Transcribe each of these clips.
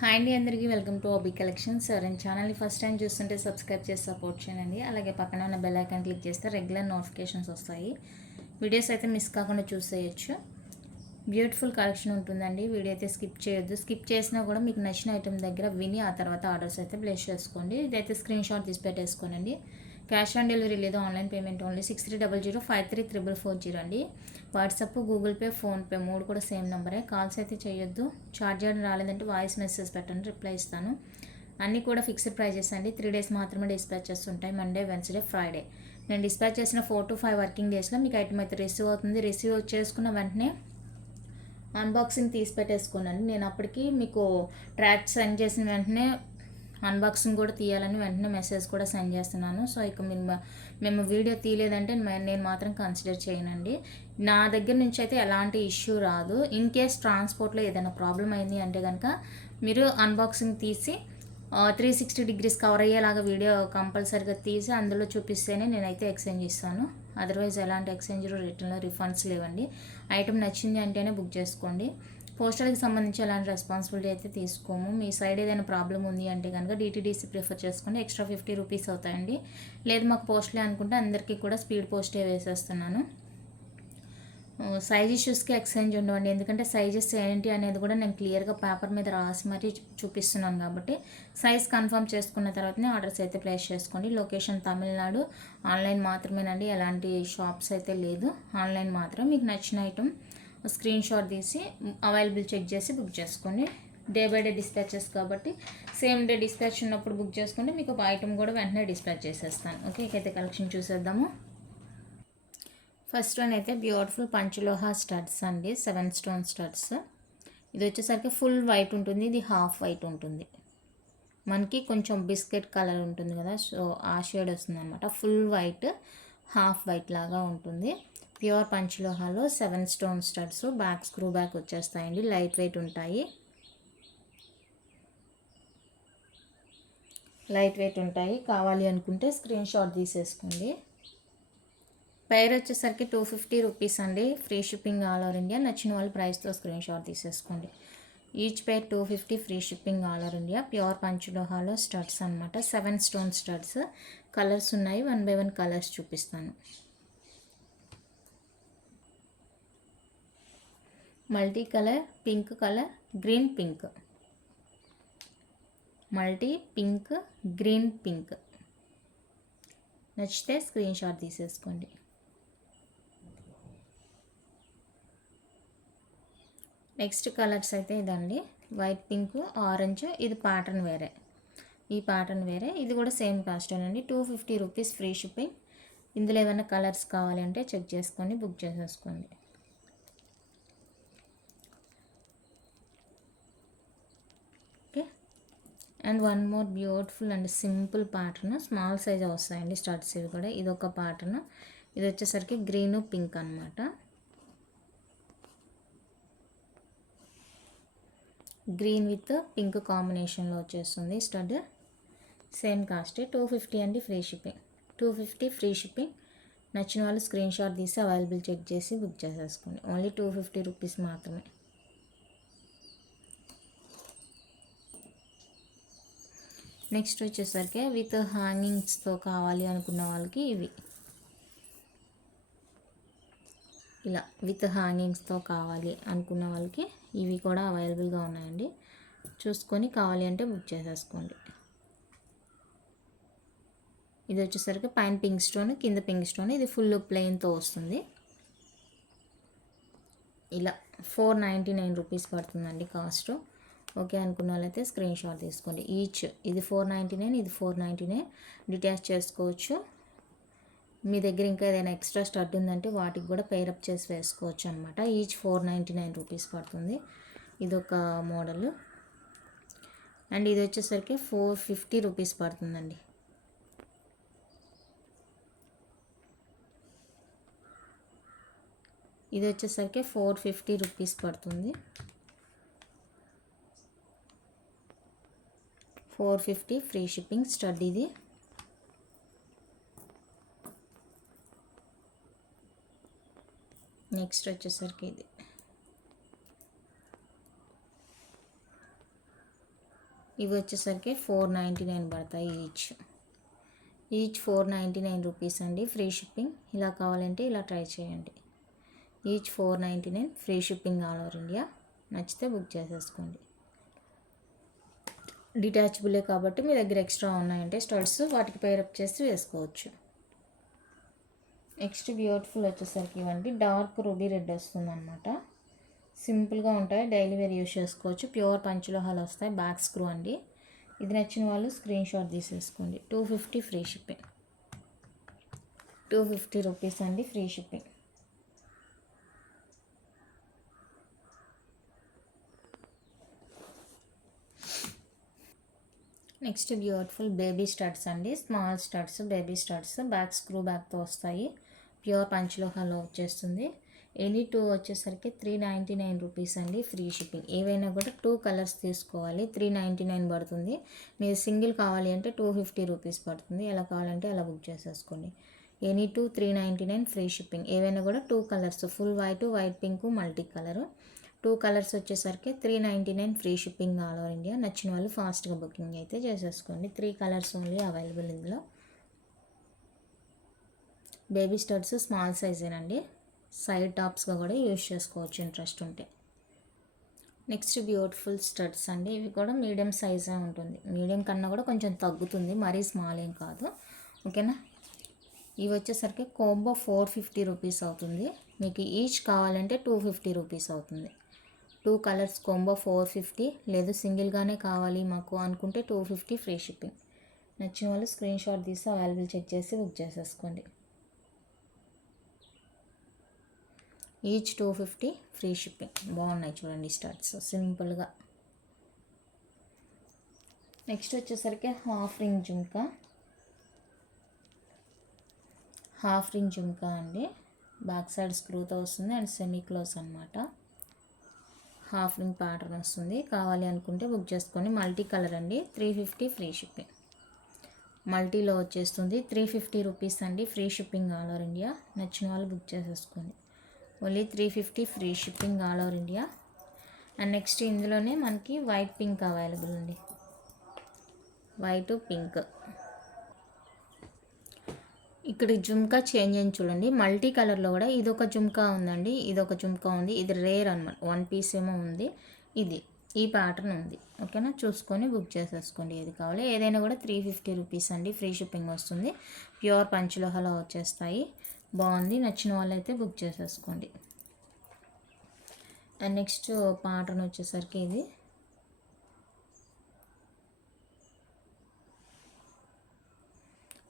Hi అండి, అందరికీ welcome to OB collections. ఎవరైనా ఛానల్ని ఫస్ట్ టైం చూస్తుంటే సబ్స్క్రైబ్ చేసి సపోర్ట్ చేయండి. అలాగే పక్కన ఉన్న బెల్ ఐకాన్ క్లిక్ చేస్తే రెగ్యులర్ నోటిఫికేషన్స్ వస్తాయి. వీడియోస్ అయితే మిస్ కాకుండా చూసేయచ్చు. బ్యూటిఫుల్ కలెక్షన్ ఉంటుందండి. వీడియో అయితే స్కిప్ చేయొద్దు. స్కిప్ చేసినా కూడా మీకు నచ్చిన ఐటమ్ దగ్గర విని ఆ తర్వాత ఆర్డర్స్ అయితే ప్లేస్ చేసుకోండి. ఇదైతే స్క్రీన్ షాట్ తీసి పెట్టేసుకోనండి. క్యాష్ ఆన్ డెలివరీ లేదు, ఆన్లైన్ పేమెంట్ ఓన్లీ. 6300533440 అండి. వాట్సాప్, గూగుల్ పే, ఫోన్పే 3 కూడా సేమ్ నెంబరే. కాల్స్ అయితే చేయొద్దు. చార్జ్ చేయడం రాలేదంటే వాయిస్ మెసేజ్ పెట్టండి, రిప్లై ఇస్తాను. అన్నీ కూడా ఫిక్స్డ్ ప్రైజెస్ అండి. 3 డేస్ మాత్రమే డిస్పాచెస్ ఉంటాయి, మండే, వెన్స్డే, ఫ్రైడే. నేను డిస్పాచ్ చేసిన 4 to 5 వర్కింగ్ డేస్లో మీకు ఐటమ్ అయితే రిసీవ్ అవుతుంది. రిసీవ్ చేసుకున్న వెంటనే అన్బాక్సింగ్ తీసి పెట్టేసుకోనండి. నేను అప్పటికి మీకు ట్రాక్ సెండ్ చేసిన వెంటనే అన్బాక్సింగ్ కూడా తీయాలని వెంటనే మెసేజ్ కూడా సెండ్ చేస్తున్నాను. సో ఇక మేము వీడియో తీయలేదంటే నేను మాత్రం కన్సిడర్ చేయనండి. నా దగ్గర నుంచి అయితే ఎలాంటి ఇష్యూ రాదు. ఇన్ కేస్ ట్రాన్స్పోర్ట్లో ఏదైనా ప్రాబ్లం అయింది అంటే కనుక మీరు అన్బాక్సింగ్ తీసి 360 degrees కవర్ అయ్యేలాగా వీడియో కంపల్సరీగా తీసి అందులో చూపిస్తేనే నేనైతే ఎక్స్చేంజ్ ఇస్తాను. అదర్వైజ్ ఎలాంటి ఎక్స్చేంజ్ రిటర్న్లో రిఫండ్స్ లేవండి. ఐటమ్ నచ్చింది అంటేనే బుక్ చేసుకోండి. పోస్టల్కి సంబంధించి ఎలాంటి రెస్పాన్సిబిలిటీ అయితే తీసుకోము. మీ సైడ్ ఏదైనా ప్రాబ్లం ఉంది అంటే కనుక DTDC ప్రిఫర్ చేసుకోండి. ఎక్స్ట్రా 50 రూపీస్ అవుతాయండి. లేదు మాకు పోస్ట్లే అనుకుంటే అందరికీ కూడా స్పీడ్ పోస్టే వేసేస్తున్నాను. సైజ్ ఇష్యూస్కి ఎక్స్చేంజ్ ఉండవండి. ఎందుకంటే సైజెస్ ఏంటి అనేది కూడా నేను క్లియర్గా పేపర్ మీద రాసి మరీ చూపిస్తున్నాను కాబట్టి సైజ్ కన్ఫర్మ్ చేసుకున్న తర్వాతనే ఆర్డర్స్ అయితే ప్లేస్ చేసుకోండి. లొకేషన్ తమిళనాడు. ఆన్లైన్ మాత్రమేనండి, ఎలాంటి షాప్స్ అయితే లేదు. ఆన్లైన్ మాత్రం. మీకు నచ్చిన ఐటమ్ స్క్రీన్ షాట్ తీసి అవైలబుల్ చెక్ చేసి బుక్ చేసుకోండి. డే బై డే డిస్పాచెస్ కాబట్టి సేమ్ డే డిస్పాచ్ ఉన్నప్పుడు బుక్ చేసుకుంటే మీకు ఒక ఐటమ్ కూడా వెంటనే డిస్పాచ్ చేసేస్తాను. ఓకే, ఇకైతే కలెక్షన్ చూసేద్దాము. ఫస్ట్ వన్ అయితే బ్యూటిఫుల్ పంచలోహ స్టడ్స్ అండి, 7 స్టోన్ స్టడ్స్. ఇది వచ్చేసరికి ఫుల్ వైట్ ఉంటుంది, ఇది హాఫ్ వైట్ ఉంటుంది. మనకి కొంచెం బిస్కెట్ కలర్ ఉంటుంది కదా, సో ఆ షేడ్ వస్తుంది అనమాట. ఫుల్ వైట్ హాఫ్ వైట్ లాగా ఉంటుంది. ప్యూర్ పంచలోహాలో 7 stone studs. Back screw back వచ్చేస్తాయండి, లైట్ వెయిట్ ఉంటాయి. కావాలి అనుకుంటే స్క్రీన్ షాట్ తీసేసుకోండి. పైర్ వచ్చేసరికి 250 రూపీస్ అండి. Free shipping all over India. నచ్చిన వాళ్ళు ప్రైస్తో స్క్రీన్ షాట్ తీసేసుకోండి. Each pair 250, free shipping all over India. Pure పంచలోహాలో స్టడ్స్ అనమాట, 7 స్టోన్ స్టడ్స్. కలర్స్ ఉన్నాయి, 1 by 1 కలర్స్ చూపిస్తాను. Multi colour, pink colour, green pink. Multi pink, green pink. నచ్చితే screen shot తీసేసుకోండి. నెక్స్ట్ కలర్స్ అయితే ఇదండి, వైట్, పింక్, ఆరెంజ్. ఇది pattern వేరే, ఈ ప్యాటర్న్ వేరే. ఇది కూడా సేమ్ కాస్ట్ అండి, 250 రూపీస్ ఫ్రీ షిప్పింగ్. ఇందులో ఏమైనా కలర్స్ కావాలంటే చెక్ చేసుకొని బుక్ చేసేసుకోండి. Okay, and one more beautiful and simple pattern. Small size వస్తాయండి స్టడ్స్ ఇవి కూడా. ఇది ఒక ప్యాటర్న్. ఇది వచ్చేసరికి గ్రీన్, పింక్ అనమాట. గ్రీన్ విత్ పింక్ కాంబినేషన్లో వచ్చేస్తుంది స్టడ్. సేమ్ కాస్ట్ 250 అండి, ఫ్రీ షిప్పింగ్. 250 free shipping. నచ్చిన వాళ్ళు స్క్రీన్ షాట్ తీసి అవైలబుల్ చెక్ చేసి బుక్ చేసేసుకోండి. ఓన్లీ 250 రూపీస్ మాత్రమే. నెక్స్ట్ వచ్చేసరికి విత్ హ్యాంగింగ్స్తో కావాలి అనుకున్న వాళ్ళకి ఇవి ఇలా విత్ హ్యాంగింగ్స్తో కావాలి అనుకున్న వాళ్ళకి ఇవి కూడా అవైలబుల్గా ఉన్నాయండి. చూసుకొని కావాలి అంటే బుక్ చేసేసుకోండి. ఇది వచ్చేసరికి పైన పింక్ స్టోన్, కింద పింక్ స్టోన్. ఇది ఫుల్ ప్లెయిన్తో వస్తుంది. ఇలా 499 రూపీస్ పడుతుందండి కాస్ట్. ఓకే అనుకున్న వాళ్ళైతే స్క్రీన్ షాట్ తీసుకోండి. ఈచ్ ఇది 499, ఇది 499. డిటాచ్ చేసుకోవచ్చు. మీ దగ్గర ఇంకా ఏదైనా ఎక్స్ట్రా స్టడ్ ఉందంటే వాటికి కూడా పేరప్ చేసి వేసుకోవచ్చు అనమాట. ఈచ్ 499 రూపీస్ పడుతుంది. ఇదొక మోడల్. అండ్ ఇది వచ్చేసరికి 450 రూపీస్ పడుతుందండి. ఇది వచ్చేసరికి 450 రూపీస్ పడుతుంది. 450 ఫ్రీ షిప్పింగ్ స్టడ్ ఇది. నెక్స్ట్ వచ్చేసరికి ఇది ఇవి వచ్చేసరికి 499 పడతాయి ఈచ్ 499 రూపీస్ అండి, ఫ్రీ షిప్పింగ్. ఇలా కావాలంటే ఇలా ట్రై చేయండి. Each 499, free shipping all over India. నచ్చితే బుక్ చేసేసుకోండి. డిటాచబులే కాబట్టి మీ దగ్గర ఎక్స్ట్రా ఉన్నాయంటే స్టడ్స్ వాటికి పేరప్ చేసి వేసుకోవచ్చు. నెక్స్ట్ బ్యూటిఫుల్ వచ్చేసరికి ఇవ్వండి, డార్క్ రూబీ రెడ్ వస్తుంది అనమాట. సింపుల్గా ఉంటాయి, డైలీ వేర్ యూస్ చేసుకోవచ్చు. ప్యూర్ పంచలోహాలు వస్తాయి, బ్యాక్ స్క్రూ అండి. ఇది నచ్చిన వాళ్ళు స్క్రీన్ షాట్ తీసేసుకోండి. 250 ఫ్రీ షిప్పింగ్. 250 రూపీస్ అండి, free shipping. Next beautiful baby studs అండి, small studs, baby studs, back screw బ్యాక్తో వస్తాయి. ప్యూర్ పంచలోహాలో వచ్చేస్తుంది. ఎనీ 2 వచ్చేసరికి 399 రూపీస్ అండి, ఫ్రీ షిప్పింగ్. ఏవైనా కూడా 2 కలర్స్ తీసుకోవాలి, 399 పడుతుంది. మీరు సింగిల్ కావాలి అంటే 250 రూపీస్ పడుతుంది. ఎలా కావాలంటే అలా బుక్ చేసేసుకోండి. Any 2 399, free shipping. ఏవైనా కూడా 2 colours, full white, white pink, multi colour. 2 colours వచ్చేసరికి 399, free shipping all over India. నచ్చిన వాళ్ళు ఫాస్ట్గా బుకింగ్ అయితే చేసేసుకోండి. 3 కలర్స్ ఓన్లీ అవైలబుల్ ఇందులో. బేబీ స్టడ్స్ స్మాల్ సైజేనండి, సైడ్ టాప్స్గా కూడా యూజ్ చేసుకోవచ్చు ఇంట్రెస్ట్ ఉంటే. నెక్స్ట్ బ్యూటిఫుల్ స్టడ్స్ అండి, ఇవి కూడా మీడియం సైజే ఉంటుంది. మీడియం కన్నా కూడా కొంచెం తగ్గుతుంది, మరీ స్మాల్ ఏం కాదు. ఓకేనా. ఇవి వచ్చేసరికి కాంబో 450 రూపీస్ అవుతుంది. మీకు ఈచ్ కావాలంటే 250 రూపీస్ అవుతుంది. 2 కలర్స్ కాంబో 450, లేదు సింగిల్గానే కావాలి మాకు అనుకుంటే 250, ఫ్రీ షిప్పింగ్. నచ్చిన వాళ్ళు స్క్రీన్ షాట్ తీసి అవైలబుల్ చెక్ చేసి బుక్ చేసేసుకోండి. Each 250, free shipping. బాగున్నాయి చూడండి స్టడ్స్, సింపుల్గా. నెక్స్ట్ వచ్చేసరికి హాఫ్ రింగ్ జుమ్కా అండి. బ్యాక్ సైడ్ స్క్రూతో వస్తుంది అండ్ సెమీ క్లోజ్ అనమాట. హాఫ్ రింగ్ ప్యాటర్న్ వస్తుంది. కావాలి అనుకుంటే బుక్ చేసుకోండి. మల్టీ కలర్ అండి, 350, ఫ్రీ షిప్పింగ్. మల్టీలో వచ్చేస్తుంది, 350 రూపీస్ అండి, free shipping all over India. నచ్చిన వాళ్ళు బుక్ చేసేసుకోండి. Only 350, free shipping all over India. And next ఇందులోనే మనకి వైట్ పింక్ అవైలబుల్ అండి, వైట్ పింక్. ఇక్కడ జుమ్కా చేంజ్ అయింది చూడండి, మల్టీ కలర్లో కూడా ఇదొక జుమ్కా ఉందండి, ఇదొక జుమ్కా ఉంది. ఇది రేర్ అనమాట, 1 పీస్ ఏమో ఉంది. ఈ ప్యాటర్న్ ఉంది. ఓకేనా, చూసుకొని బుక్ చేసేసుకోండి ఏది కావాలి. ఏదైనా కూడా 350 రూపీస్ అండి, ఫ్రీ షిప్పింగ్ వస్తుంది. ప్యూర్ పంచలోహాలో వచ్చేస్తాయి. బాగుంది, నచ్చిన వాళ్ళైతే బుక్ చేసేసుకోండి. అండ్ నెక్స్ట్ ప్యాటర్న్ వచ్చేసరికి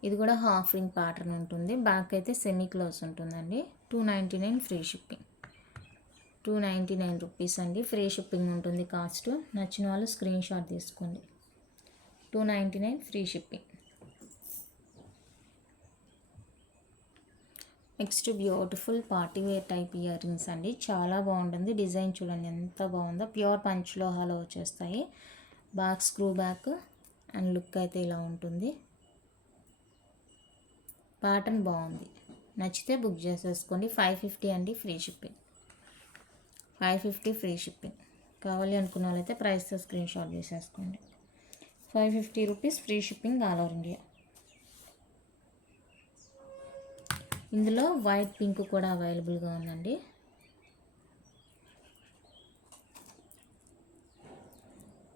ఇది కూడా హాఫ్ రింగ్ ప్యాటర్న్ ఉంటుంది. బ్యాక్ అయితే సెమీ క్లోజ్ ఉంటుందండి. 299, ఫ్రీ షిప్పింగ్. 299 రూపీస్ అండి, ఫ్రీ షిప్పింగ్ ఉంటుంది కాస్ట్. నచ్చిన వాళ్ళు స్క్రీన్ షాట్ తీసుకోండి. 299, free shipping. Next beautiful party wear type earrings అండి, చాలా బాగుంటుంది. డిజైన్ చూడండి ఎంత బాగుందో. ప్యూర్ పంచలోహాలో వచ్చేస్తాయి. Back screw back and look అయితే ఇలా ఉంటుంది. ప్యాటర్న్ బాగుంది, నచ్చితే బుక్ చేసేసుకోండి. 550 అండి, ఫ్రీ షిప్పింగ్. 550, free shipping. కావాలి అనుకున్న వాళ్ళైతే ప్రైస్తో స్క్రీన్ షాట్ చేసేసుకోండి. 550 rupees, free shipping all over India. ఇందులో వైట్ పింక్ కూడా అవైలబుల్గా ఉందండి.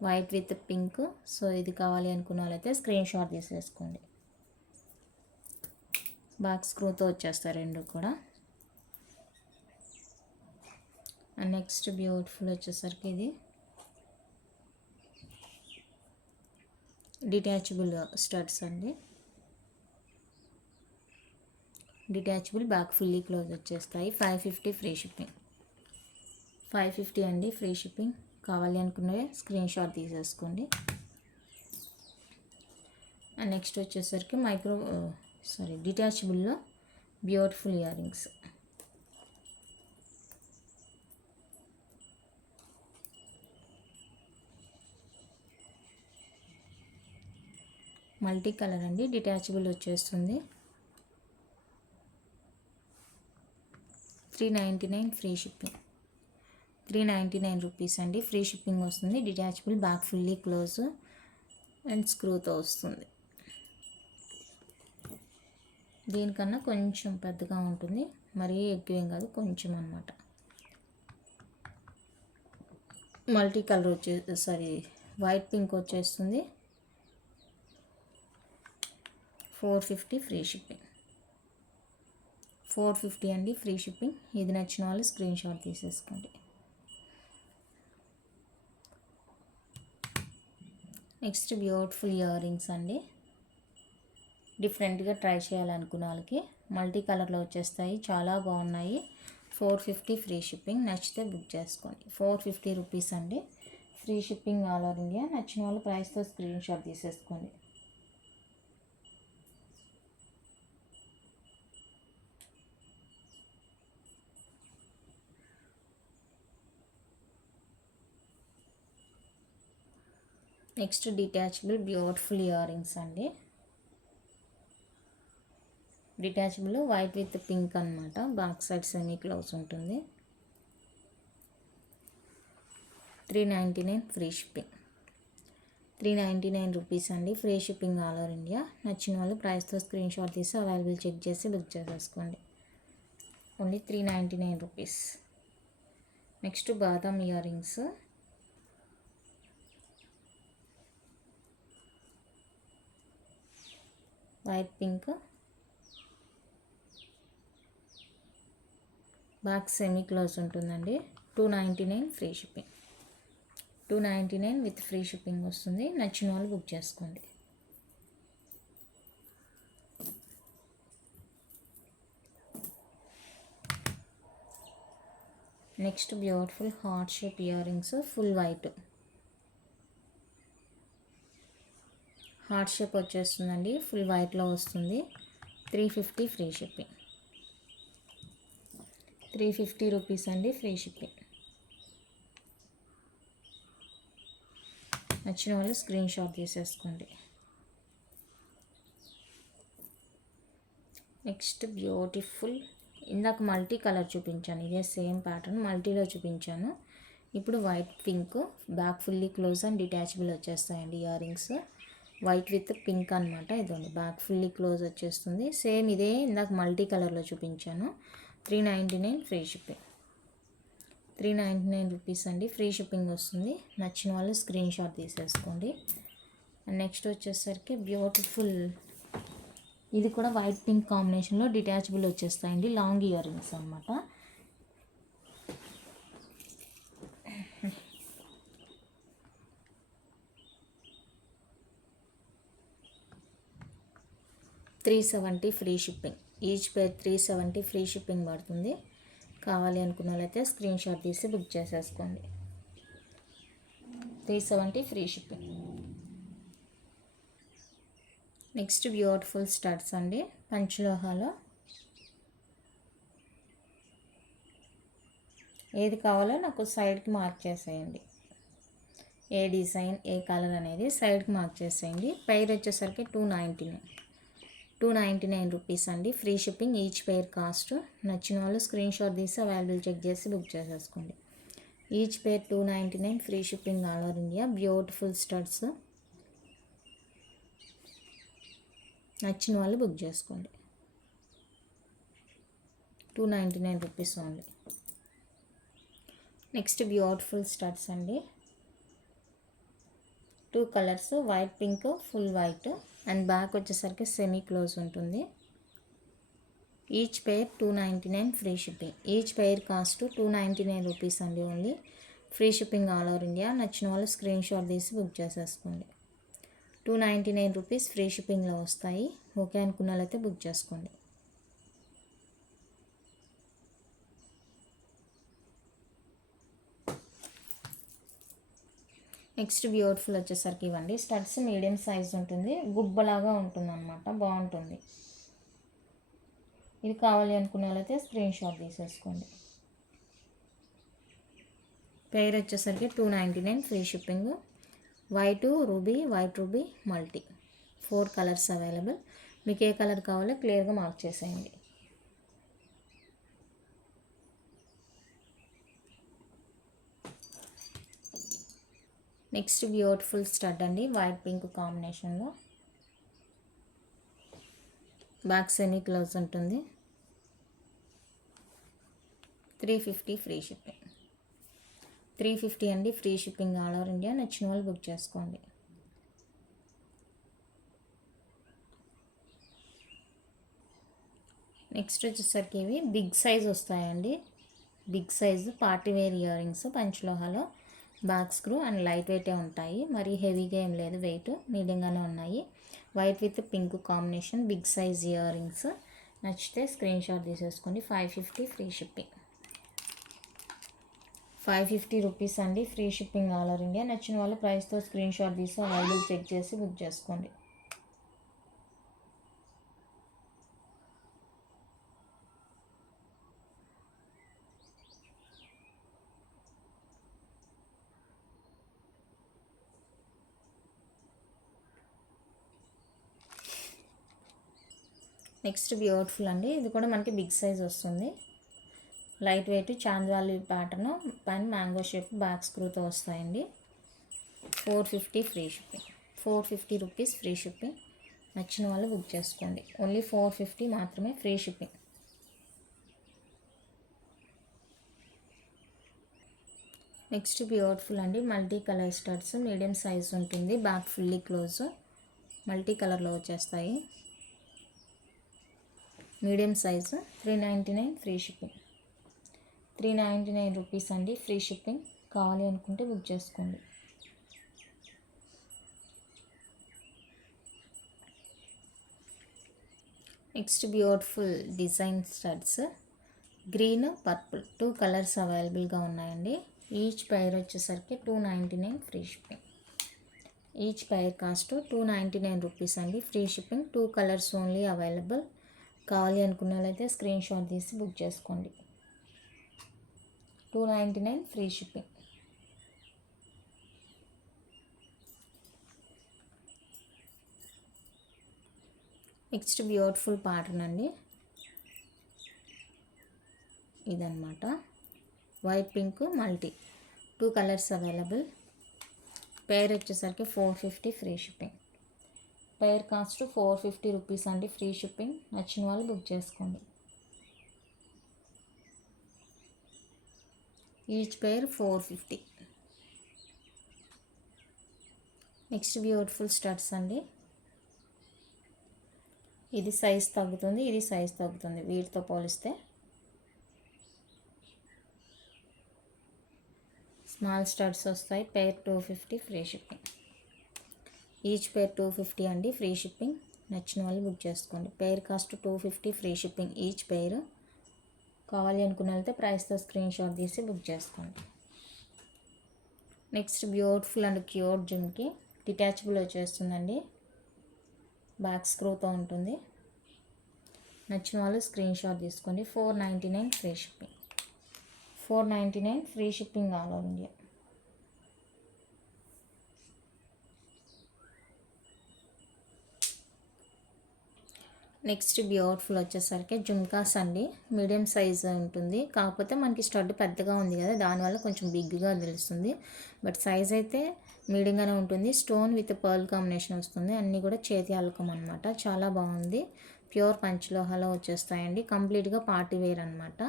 White with pink. సో ఇది కావాలి అనుకున్న వాళ్ళైతే స్క్రీన్ షాట్ తీసేసుకోండి. బ్యాక్ స్క్రూతో వచ్చేస్తాయి రెండు కూడా. అండ్ నెక్స్ట్ బ్యూటిఫుల్ వచ్చేసరికి ఇది డిటాచబుల్ స్టడ్స్ అండి. డిటాచబుల్, బ్యాక్ ఫుల్లీ క్లోజ్ వచ్చేస్తాయి. 550, ఫ్రీ షిప్పింగ్. 550 అండి, ఫ్రీ షిప్పింగ్. కావాలి అనుకునే స్క్రీన్ షాట్ తీసేసుకోండి. అండ్ నెక్స్ట్ వచ్చేసరికి డిటాచబుల్లో beautiful earrings. Multi colour అండి, డిటాచబుల్ వచ్చేస్తుంది. 399, ఫ్రీ షిప్పింగ్. 399 రూపీస్ అండి, ఫ్రీ షిప్పింగ్ వస్తుంది. Detachable, back fully close. And స్క్రూతో వస్తుంది. దీనికన్నా కొంచెం పెద్దగా ఉంటుంది, మరీ ఎక్కువేం కాదు, కొంచెం అన్నమాట. మల్టీ కలర్ వైట్ పింక్ వచ్చేస్తుంది. 450 ఫ్రీ షిప్పింగ్. 450 అండి ఫ్రీ షిప్పింగ్. ఇది నచ్చిన వాళ్ళు స్క్రీన్ షాట్ తీసేసుకోండి. నెక్స్ట్ బ్యూటిఫుల్ ఇయర్ రింగ్స్ అండి. డిఫరెంట్గా ట్రై చేయాలనుకున్న వాళ్ళకి మల్టీ కలర్లో వచ్చేస్తాయి, చాలా బాగున్నాయి. 450 ఫ్రీ షిప్పింగ్. నచ్చితే బుక్ చేసుకోండి. 450 రూపీస్ అండి free shipping all over India. నచ్చిన వాళ్ళు ప్రైస్తో స్క్రీన్ షాట్ తీసేసుకోండి. Next detachable beautiful earrings అండి. డిటాచబుల్ వైట్ విత్ పింక్ అనమాట. బ్యాక్ సైడ్ సెమీ క్లోజ్ ఉంటుంది. 399 ఫ్రీ షిప్పింగ్. 399 రూపీస్ అండి free shipping all over India. నచ్చిన వాళ్ళు ప్రైస్తో స్క్రీన్ షాట్ తీసి అవైలబుల్ చెక్ చేసి బుక్ చేసేసుకోండి. Only 399 rupees. నెక్స్ట్ బాదం ear rings. White pink, back semi close ఉంటుందండి. 299 free shipping. 299 with free shipping వస్తుంది. నచ్చిన వాళ్ళు బుక్ చేసుకోండి. Next beautiful heart shape earrings, full white heart shape వచ్చేస్తుందండి. ఫుల్ వైట్లో వస్తుంది. 350 ఫ్రీ షిప్పింగ్. 350 రూపీస్ అండి ఫ్రీ షిప్పింగ్. నచ్చిన వాళ్ళు స్క్రీన్ షాట్ తీసేసుకోండి. నెక్స్ట్ బ్యూటిఫుల్, ఇందాక మల్టీ కలర్ చూపించాను, ఇదే సేమ్ ప్యాటర్న్ మల్టీలో చూపించాను. ఇప్పుడు white pink, back fully close and detachable వచ్చేస్తాయండి earrings. White with pink అనమాట. ఇదండి బ్యాక్ ఫుల్లీ క్లోజ్ వచ్చేస్తుంది. సేమ్ ఇదే ఇందాక మల్టీ కలర్లో చూపించాను. 399 ఫ్రీ షిప్పింగ్. 399 రూపీస్ అండి ఫ్రీ షిప్పింగ్ వస్తుంది. నచ్చిన వాళ్ళు స్క్రీన్ షాట్ తీసేసుకోండి. నెక్స్ట్ వచ్చేసరికి బ్యూటిఫుల్, ఇది కూడా వైట్ పింక్ కాంబినేషన్లో డిటాచబుల్ వచ్చేస్తాయండి. లాంగ్ ఇయర్ రింగ్స్ అనమాట. $370 ఫ్రీ షిప్పింగ్. ఈచ్ పేర్ 370 ఫ్రీ షిప్పింగ్ పడుతుంది. కావాలి అనుకున్న వాళ్ళైతే స్క్రీన్ షాట్ తీసి బుక్ చేసేసుకోండి. 370 free shipping. Next beautiful studs అండి, పంచలోహాలో. ఏది కావాలో నాకు సైడ్కి మార్క్ చేసేయండి. ఏ డిజైన్ ఏ కలర్ అనేది సైడ్కి మార్క్ చేసేయండి. పైర్ వచ్చేసరికి 299 రూపీస్ అండి free shipping. Each pair cost. నచ్చిన వాళ్ళు స్క్రీన్ షాట్ తీసి అవైలబుల్ చెక్ చేసి బుక్ చేసేసుకోండి. Each pair 299 free shipping all over India. Beautiful studs. నచ్చిన వాళ్ళు బుక్ చేసుకోండి. 299 rupees only. Next beautiful studs అండి. 2 colours, white pink, full white and back వచ్చేసరికి సెమీ క్లోజ్ ఉంటుంది. Each pair 299 free shipping. Each pair cost 299 rupees అండి only. Free shipping all over India. నచ్చిన వాళ్ళు screen shot తీసి book చేసేసుకోండి. 299 rupees free షిప్పింగ్లో వస్తాయి. ఓకే అనుకున్న వాళ్ళైతే బుక్ చేసుకోండి. నెక్స్ట్ బ్యూటిఫుల్ వచ్చేసరికి ఇవ్వండి. స్టడ్స్ మీడియం సైజ్ ఉంటుంది, గుబ్బలాగా ఉంటుంది అనమాట. బాగుంటుంది. ఇది కావాలి అనుకున్న వాళ్ళైతే స్క్రీన్ షాట్ తీసేసుకోండి. పేర్ వచ్చేసరికి 299 free shipping. White ruby multi 4 colours available. మీకు ఏ కలర్ కావాలో క్లియర్గా మార్క్ చేసేయండి. నెక్స్ట్ బ్యూటిఫుల్ స్టడ్ అండి, వైట్ పింక్ కాంబినేషన్లో. బ్యాక్ సెమీ క్లోజ్ ఉంటుంది. 350 ఫ్రీ షిప్పింగ్. 350 అండి, free shipping all over India. నచ్చిన వాళ్ళు బుక్ చేసుకోండి. నెక్స్ట్ వచ్చేసరికి ఇవి బిగ్ సైజ్ వస్తాయండి. Big size party wear earrings పంచలోహాలో. బ్యాక్ స్క్రూ అండ్ లైట్ వెయిటే ఉంటాయి, మరి హెవీగా ఏం లేదు, వెయిట్ మీడియంగానే ఉన్నాయి. White with pink combination big size earrings. నచ్చితే స్క్రీన్ షాట్ తీసేసుకోండి. 550 ఫ్రీ షిప్పింగ్. 550 రూపీస్ అండి, free shipping all over India. నచ్చిన వాళ్ళు ప్రైస్తో స్క్రీన్ షాట్ తీసి అవైలబుల్ చెక్ చేసి బుక్ చేసుకోండి. నెక్స్ట్ బ్యూటిఫుల్ అండి, ఇది కూడా మనకి బిగ్ సైజ్ వస్తుంది. లైట్ వెయిట్ చాంద్వాలి ప్యాటర్న్ పైన మ్యాంగో షేప్ బ్యాక్ స్క్రూతో వస్తాయండి. 450 free shipping. 450 rupees free shipping. నచ్చిన వాళ్ళు బుక్ చేసుకోండి. ఓన్లీ 450 మాత్రమే ఫ్రీ షిప్పింగ్. నెక్స్ట్ బ్యూటిఫుల్ అండి, multi colour studs. Medium size ఉంటుంది, బ్యాక్ ఫుల్లీ క్లోజ్, మల్టీ కలర్లో వచ్చేస్తాయి. Medium size. 399 free shipping. 399 rupees అండి, ఫ్రీ షిప్పింగ్. కావాలి అనుకుంటే బుక్ చేసుకోండి. Next beautiful design studs. Green purple 2 colours అవైలబుల్గా ఉన్నాయండి. ఈచ్ పైర్ వచ్చేసరికి 299 free shipping. Each pair cost 299 rupees అండి, free shipping. 2 colours only available. కావాలి అనుకున్న వాళ్ళైతే స్క్రీన్ షాట్ తీసి బుక్ చేసుకోండి. 299 free shipping. Next beautiful pattern అండి, ఇదన్నమాట. White pink multi 2 colours available. Pair వచ్చేసరికి 450 free shipping. Pair cost 450 rupees అండి, ఫ్రీ షిప్పింగ్. నచ్చిన వాళ్ళు బుక్ చేసుకోండి. Each pair 450. Next beautiful studs అండి, ఇది సైజ్ తగ్గుతుంది, ఇది సైజ్ తగ్గుతుంది వీటితో పోలిస్తే. స్మాల్ స్టడ్స్ వస్తాయి. పేర్ 250 ఫ్రీ షిప్పింగ్. ఈచ్ పేర్ 250 అండి, ఫ్రీ షిప్పింగ్. నచ్చిన వాళ్ళు బుక్ చేసుకోండి. పేర్ కాస్ట్ 250 ఫ్రీ షిప్పింగ్ ఈచ్ పేర్. కావాలి అనుకున్న వెళ్తే ప్రైస్తో స్క్రీన్ షాట్ తీసి బుక్ చేసుకోండి. Next beautiful and cute జుమ్కి. Detachable వచ్చేస్తుందండి, బ్యాక్ స్క్రూతో ఉంటుంది. నచ్చిన వాళ్ళు స్క్రీన్ షాట్ తీసుకోండి. 499 free shipping. 499 free shipping all over India. Next beautiful వచ్చేసరికి జుమ్కాస్ అండి, మీడియం సైజ్ ఉంటుంది. కాకపోతే మనకి స్టడ్ పెద్దగా ఉంది కదా, దానివల్ల కొంచెం బిగ్గా తెలుస్తుంది. బట్ సైజ్ అయితే మీడియంగానే ఉంటుంది. స్టోన్ విత్ పర్ల్ కాంబినేషన్ వస్తుంది. అన్నీ కూడా చేతి అల్కం అనమాట, చాలా బాగుంది. ప్యూర్ పంచలోహాలో వచ్చేస్తాయండి. కంప్లీట్గా పార్టీ వేర్ అనమాట.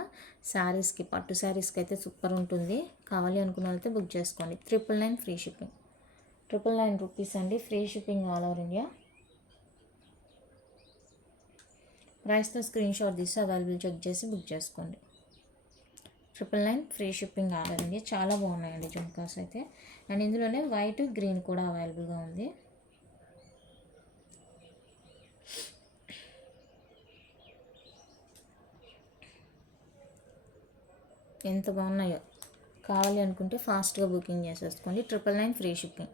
శారీస్కి, పట్టు శారీస్కి అయితే సూపర్ ఉంటుంది. కావాలి అనుకున్న వాళ్ళైతే బుక్ చేసుకోండి. 999 ఫ్రీ షిప్పింగ్. 999 రూపీస్ అండి, free shipping all over India. ప్రైస్తో స్క్రీన్ షాట్ తీసి అవైలబుల్ చెక్ చేసి బుక్ చేసుకోండి. 999 free shipping all over India. చాలా బాగున్నాయండి జుమ్కాస్ అయితే. అండ్ ఇందులోనే వైట్ గ్రీన్ కూడా అవైలబుల్గా ఉంది. ఎంత బాగున్నాయో. కావాలి అనుకుంటే ఫాస్ట్గా బుకింగ్ చేసేసుకోండి. 999 ఫ్రీ షిప్పింగ్.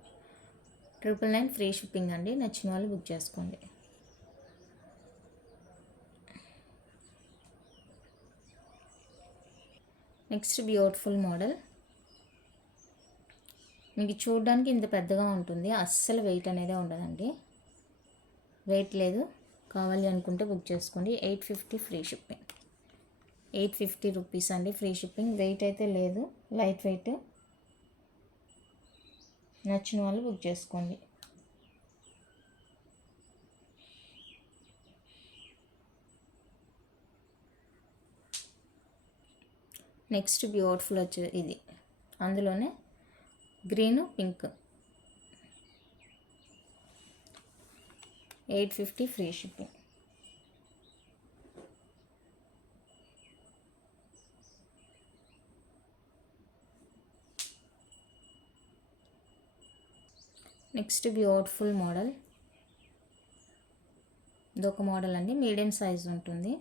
999 ఫ్రీ షిప్పింగ్ అండి, నచ్చిన వాళ్ళు బుక్ చేసుకోండి. Next beautiful model. మీకు చూడడానికి ఇంత పెద్దగా ఉంటుంది, అస్సలు వెయిట్ అనేది ఉండదండి. వెయిట్ లేదు. కావాలి అనుకుంటే బుక్ చేసుకోండి. 850 ఫ్రీ షిప్పింగ్. 850 రూపీస్ అండి, ఫ్రీ షిప్పింగ్. వెయిట్ అయితే లేదు, లైట్ వెయిట్. నచ్చిన వాళ్ళు బుక్ చేసుకోండి. నెక్స్ట్ బ్యూటిఫుల్ వచ్చే ఇది, అందులోనే green pink 850 free shipping. Next beautiful model, ఇదొక మోడల్ అండి, మీడియం సైజ్ ఉంటుంది.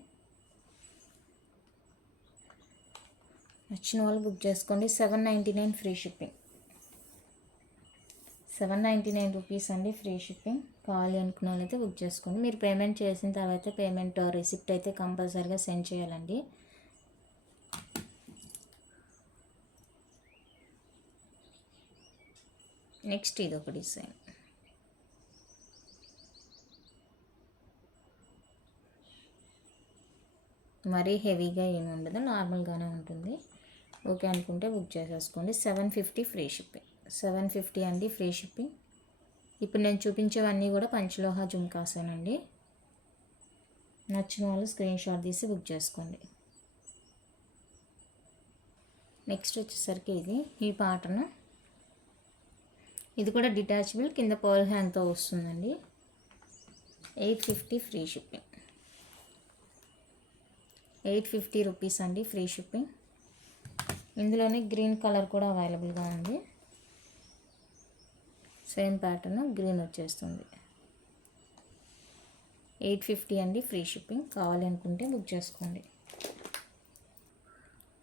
నచ్చిన వాళ్ళు బుక్ చేసుకోండి. 799 ఫ్రీ షిప్పింగ్. 799 రూపీస్ అండి ఫ్రీ షిప్పింగ్. కావాలి అనుకున్న వాళ్ళైతే బుక్ చేసుకోండి. మీరు పేమెంట్ చేసిన తర్వాత పేమెంట్ రిసిప్ట్ అయితే కంపల్సరీగా సెండ్ చేయాలండి. నెక్స్ట్ ఇది ఒక డిజైన్, మరీ హెవీగా ఏమి ఉండదు, నార్మల్గానే ఉంటుంది. ఓకే అనుకుంటే బుక్ చేసేసుకోండి. 750 ఫ్రీ షిప్పింగ్. 750 అండి ఫ్రీ షిప్పింగ్. ఇప్పుడు నేను చూపించేవన్నీ కూడా పంచలోహ జుమ్కాసేనండి. నచ్చిన వాళ్ళు స్క్రీన్ షాట్ తీసి బుక్ చేసుకోండి. నెక్స్ట్ వచ్చేసరికి ఈ ప్యాటర్న్, ఇది కూడా డిటాచబుల్, కింద పర్ల్ హ్యాంగ్తో వస్తుందండి. 850 ఫ్రీ షిప్పింగ్. 850 రూపీస్ అండి ఫ్రీ షిప్పింగ్. ఇందులోనే గ్రీన్ కలర్ కూడా అవైలబుల్గా ఉంది. సేమ్ ప్యాటర్న్ గ్రీన్ వచ్చేస్తుంది. 850 అండి ఫ్రీ షిప్పింగ్. కావాలి అనుకుంటే బుక్ చేసుకోండి.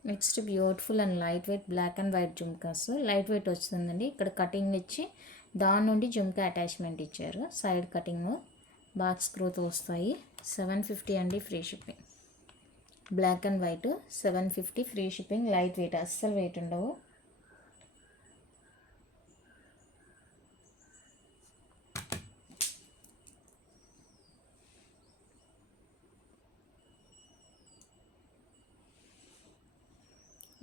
Next beautiful and light weight black and white jhumkas. Light weight వస్తుందండి. ఇక్కడ కటింగ్ ఇచ్చి దాని నుండి జుమ్కా అటాచ్మెంట్ ఇచ్చారు. సైడ్ కటింగ్ బాక్స్ స్క్రూతో వస్తాయి. 750 అండి free shipping. Black and white 750 free shipping. Light weight, అస్సలు వెయిట్ ఉండవు.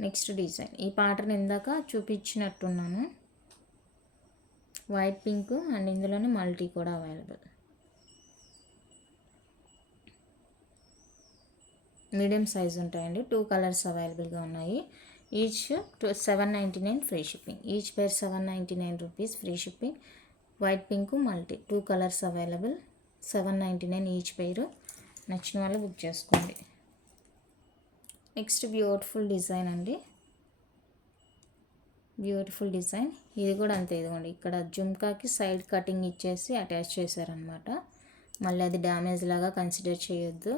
నెక్స్ట్ డిజైన్, ఈ ప్యాటర్న్ ఇందాక చూపించినట్టున్నాను. వైట్ పింక్ అండ్ ఇందులోనే మల్టీ కూడా అవైలబుల్. మీడియం సైజ్ ఉంటాయండి. 2 కలర్స్ అవైలబుల్గా ఉన్నాయి. Each 799 free shipping. ఈచ్ పేర్ 799 rupees free shipping. White pink multi 2 colours available. 799 each పేరు. నచ్చిన వాళ్ళు బుక్ చేసుకోండి. నెక్స్ట్ బ్యూటిఫుల్ డిజైన్ అండి, బ్యూటిఫుల్ డిజైన్. ఇది కూడా అంతే, ఇదిగోండి ఇక్కడ జుమ్కాకి సైడ్ కటింగ్ ఇచ్చేసి అటాచ్ చేశారనమాట. మళ్ళీ అది డ్యామేజ్ లాగా కన్సిడర్ చేయొద్దు.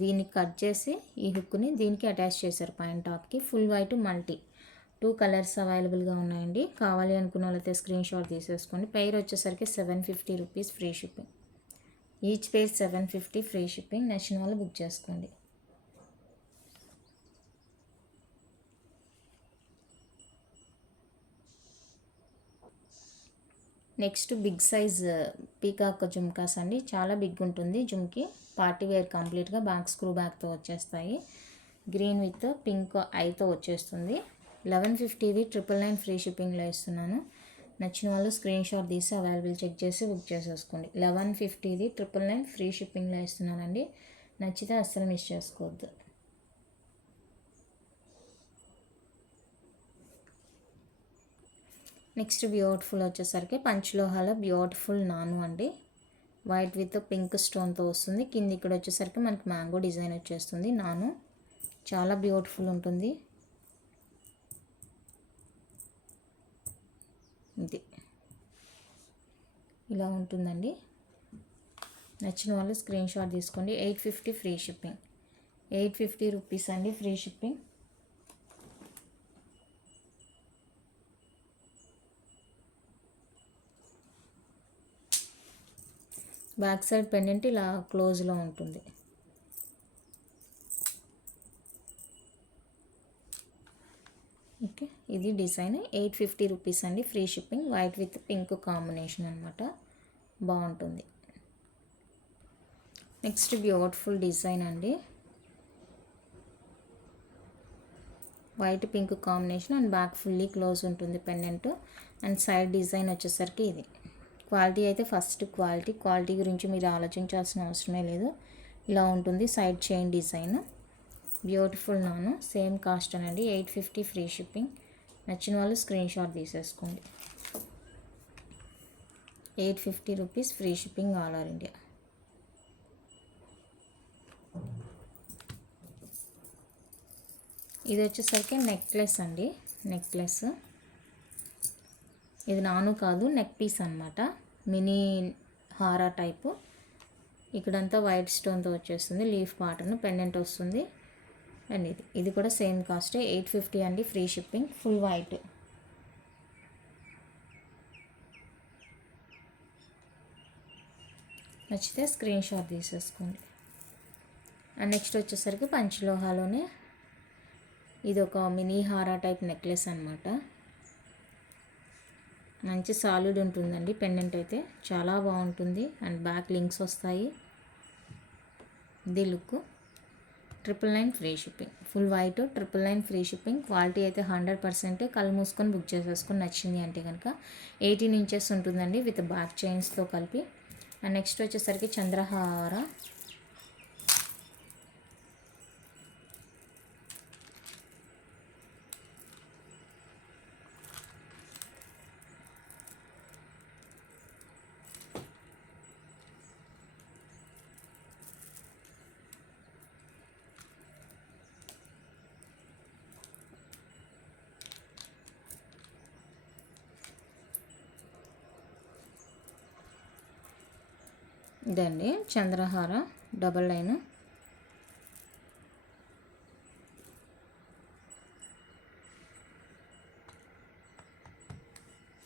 దీన్ని కట్ చేసి ఈ హుక్ని దీనికి అటాచ్ చేశారు పైన టాప్కి. ఫుల్ వైట్ మల్టీ 2 కలర్స్ అవైలబుల్గా ఉన్నాయండి. కావాలి అనుకున్న వాళ్ళైతే స్క్రీన్ షాట్ తీసేసుకోండి. పెయిర్ వచ్చేసరికి 750 rupees free shipping. Each pair 750 free shipping. నచ్చిన వాళ్ళు బుక్ చేసుకోండి. Next big size peacock jhumkas అండి. చాలా బిగ్ ఉంటుంది జుమ్కి. పార్టీ వేర్ కంప్లీట్గా బ్యాక్ స్క్రూ బ్యాక్తో వచ్చేస్తాయి. గ్రీన్ విత్ పింక్ ఐతో వచ్చేస్తుంది. 1150ది 999 ఫ్రీ షిప్పింగ్లో ఇస్తున్నాను. నచ్చిన వాళ్ళు స్క్రీన్ షాట్ తీసి అవైలబుల్ చెక్ చేసి బుక్ చేసేసుకోండి. 1150ది 999 ఫ్రీ షిప్పింగ్లో ఇస్తున్నానండి. నచ్చితే అస్సలు మిస్ చేసుకోవద్దు. నెక్స్ట్ బ్యూటిఫుల్ వచ్చేసరికి పంచలోహాల బ్యూటిఫుల్ నాను అండి. వైట్ విత్ పింక్ స్టోన్తో వస్తుంది. కింద ఇక్కడ వచ్చేసరికి మనకి మ్యాంగో డిజైన్ వచ్చేస్తుంది. నాను చాలా బ్యూటిఫుల్ ఉంటుంది. ఇది ఇలా ఉంటుందండి. నచ్చిన వాళ్ళు స్క్రీన్ షాట్ తీసుకోండి. 850 ఫ్రీ షిప్పింగ్. 850 రూపీస్ అండి free shipping. Back side pendant ఇలా క్లోజ్లో ఉంటుంది. ఓకే, ఇది డిజైన్. 850 రూపీస్ అండి free shipping. White with pink combination అనమాట, బాగుంటుంది. నెక్స్ట్ బ్యూటిఫుల్ డిజైన్ అండి. White pink combination and back fully close ఉంటుంది పెండెంట్. అండ్ సైడ్ డిజైన్ వచ్చేసరికి ఇది. క్వాలిటీ అయితే ఫస్ట్ క్వాలిటీ గురించి మీరు ఆలోచించాల్సిన అవసరమే లేదు. ఇలా ఉంటుంది సైడ్ చైన్ డిజైన్. బ్యూటిఫుల్ నాను, సేమ్ కాస్ట్ అనండి, 850 ఫ్రీ షిప్పింగ్. నచ్చిన వాళ్ళు స్క్రీన్ షాట్ తీసేసుకోండి. 850 rupees free shipping all over India. ఇది వచ్చేసరికి నెక్లెస్ అండి, నెక్లెస్. ఇది నాను కాదు, నెక్ పీస్ అనమాట, మినీ హారా టైపు. ఇక్కడంతా వైట్ స్టోన్తో వచ్చేస్తుంది, లీఫ్ ప్యాటర్న్, పెండెంట్ వస్తుంది. అండ్ ఇది కూడా సేమ్ కాస్టే, 850 అండి, ఫ్రీ షిప్పింగ్, ఫుల్ వైట్. నచ్చితే స్క్రీన్ షాట్ తీసేసుకోండి. అండ్ నెక్స్ట్ వచ్చేసరికి పంచలోహాలోనే ఇది ఒక మినీ హారా టైప్ నెక్లెస్ అనమాట. మంచి సాలిడ్ ఉంటుందండి, పెండెంట్ అయితే చాలా బాగుంటుంది. అండ్ బ్యాక్ లింక్స్ వస్తాయి. ఇది look. 999 free shipping, full white, 999 free shipping. Quality అయితే 100%. కళ్ళు మూసుకొని బుక్ చేసేసుకొని నచ్చింది అంటే కనుక 18 ఇంచెస్ ఉంటుందండి విత్ బ్యాక్ చైన్స్తో కలిపి. అండ్ నెక్స్ట్ వచ్చేసరికి చంద్రహార. ఇదండి చంద్రహార, double line.